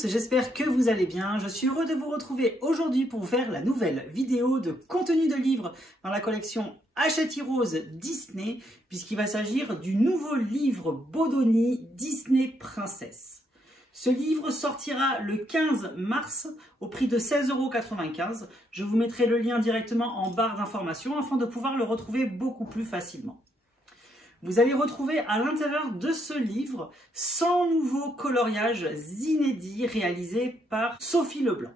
tous, j'espère que vous allez bien. Je suis heureux de vous retrouver aujourd'hui pour vous faire la nouvelle vidéo de contenu de livre dans la collection Hachette Heroes Disney, puisqu'il va s'agir du nouveau livre Bodoni Disney Princess. Ce livre sortira le 15 mars au prix de 16,95 €. Je vous mettrai le lien directement en barre d'informations afin de pouvoir le retrouver beaucoup plus facilement. Vous allez retrouver à l'intérieur de ce livre 100 nouveaux coloriages inédits réalisés par Sophie Leblanc.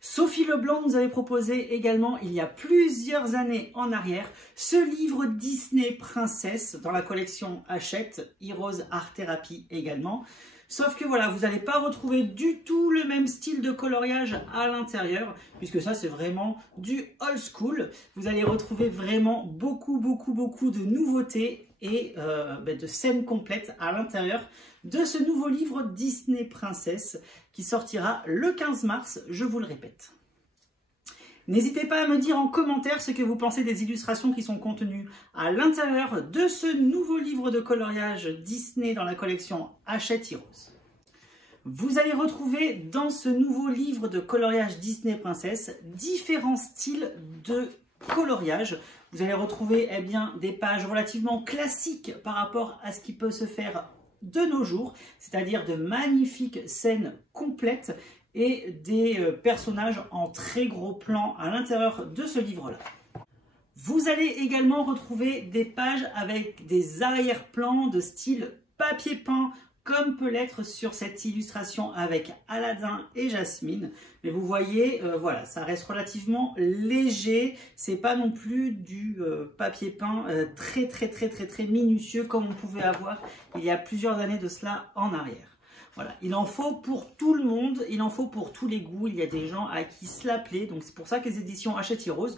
Sophie Leblanc nous avait proposé également il y a plusieurs années en arrière ce livre Disney Princess dans la collection Hachette Heroes Art Therapy également. Sauf que voilà, vous n'allez pas retrouver du tout le même style de coloriage à l'intérieur, puisque ça c'est vraiment du old school. Vous allez retrouver vraiment beaucoup de nouveautés et de scènes complètes à l'intérieur de ce nouveau livre Disney Princess qui sortira le 15 mars, je vous le répète. N'hésitez pas à me dire en commentaire ce que vous pensez des illustrations qui sont contenues à l'intérieur de ce nouveau livre de coloriage Disney dans la collection Hachette Heroes. Vous allez retrouver dans ce nouveau livre de coloriage Disney Princess différents styles de coloriage. Vous allez retrouver des pages relativement classiques par rapport à ce qui peut se faire de nos jours, c'est-à-dire de magnifiques scènes complètes et des personnages en très gros plan à l'intérieur de ce livre-là. Vous allez également retrouver des pages avec des arrière-plans de style papier peint, comme peut l'être sur cette illustration avec Aladdin et Jasmine. Mais vous voyez, voilà, ça reste relativement léger. C'est pas non plus du papier peint très minutieux comme on pouvait avoir il y a plusieurs années de cela en arrière. Voilà, il en faut pour tout le monde, il en faut pour tous les goûts. Il y a des gens à qui cela plaît. Donc c'est pour ça que les éditions Hachette Heroes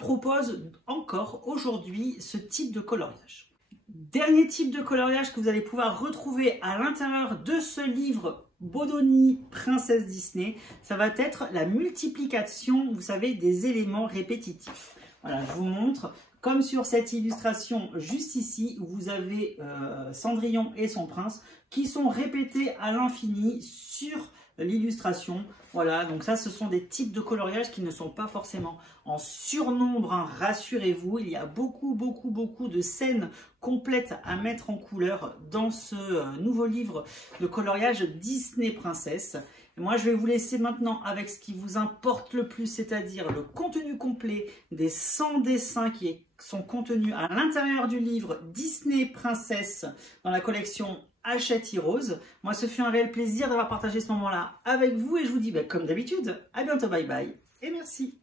proposent encore aujourd'hui ce type de coloriage. Dernier type de coloriage que vous allez pouvoir retrouver à l'intérieur de ce livre Bodoni Princesse Disney, ça va être la multiplication, vous savez, des éléments répétitifs. Voilà, je vous montre. Comme sur cette illustration juste ici, où vous avez Cendrillon et son prince qui sont répétés à l'infini sur l'illustration. Voilà, donc ça, ce sont des types de coloriage qui ne sont pas forcément en surnombre, hein, rassurez-vous. Il y a beaucoup de scènes complètes à mettre en couleur dans ce nouveau livre de coloriage Disney Princess. Et moi, je vais vous laisser maintenant avec ce qui vous importe le plus, c'est-à-dire le contenu complet des 100 dessins qui sont contenus à l'intérieur du livre Disney Princess dans la collection Hachette Heroes. Moi, ce fut un réel plaisir d'avoir partagé ce moment-là avec vous et je vous dis, comme d'habitude, à bientôt, bye bye et merci.